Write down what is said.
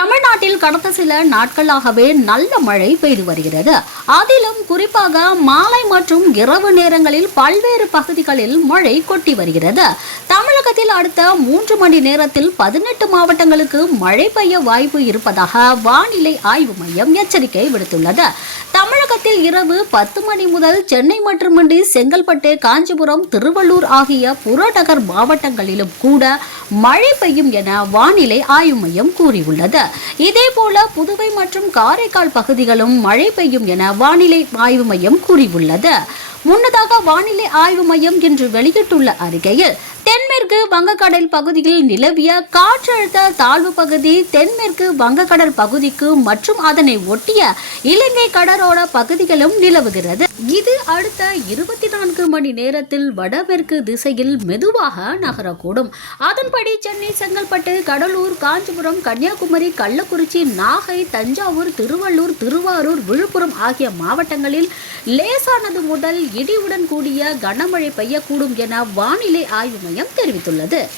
தமிழ்நாட்டில் கடந்த சில நாட்களாகவே நல்ல மழை பெய்து வருகிறது. அதிலும் குறிப்பாக மாலை மற்றும் இரவு நேரங்களில் பல்வேறு பகுதிகளில் மழை கொட்டி வருகிறது. தமிழகத்தில் அடுத்த மூன்று மணி நேரத்தில் பதினெட்டு மாவட்டங்களுக்கு மழை பெய்ய வாய்ப்பு இருப்பதாக வானிலை ஆய்வு மையம் எச்சரிக்கை விடுத்துள்ளது. தமிழகத்தில் இரவு பத்து மணி முதல் சென்னை மட்டுமின்றி செங்கல்பட்டு காஞ்சிபுரம் திருவள்ளூர் ஆகிய புறநகர் மாவட்டங்களிலும் கூட மழை பெய்யும் என வானிலை ஆய்வு மையம் கூறியுள்ளது. இதேபோல புதுவை மற்றும் காரைக்கால் பகுதிகளும் மழை பெய்யும் என வானிலை ஆய்வு மையம் கூறியுள்ளது. முன்னதாக வானிலை ஆய்வு மையம் இன்று வெளியிட்டுள்ள அறிக்கையில் வங்கக்கடல் பகுதியில் நிலவிய காற்றழுத்த தாழ்வு பகுதி தென்மேற்கு வங்கக்கடல் பகுதிக்கு மற்றும் அதனை ஒட்டிய இலங்கை கடலோர பகுதிகளும் நிலவுகிறது. இது அடுத்த இருபத்தி நான்கு மணி நேரத்தில் வடமேற்கு திசையில் மெதுவாக நகரக்கூடும். அதன்படி சென்னை செங்கல்பட்டு கடலூர் காஞ்சிபுரம் கன்னியாகுமரி கள்ளக்குறிச்சி நாகை தஞ்சாவூர் திருவள்ளூர் திருவாரூர் விழுப்புரம் ஆகிய மாவட்டங்களில் லேசானது முதல் இடியுடன் கூடிய கனமழை பெய்யக்கூடும் என வானிலை ஆய்வு மையம் தெரிவித்துள்ளது. ので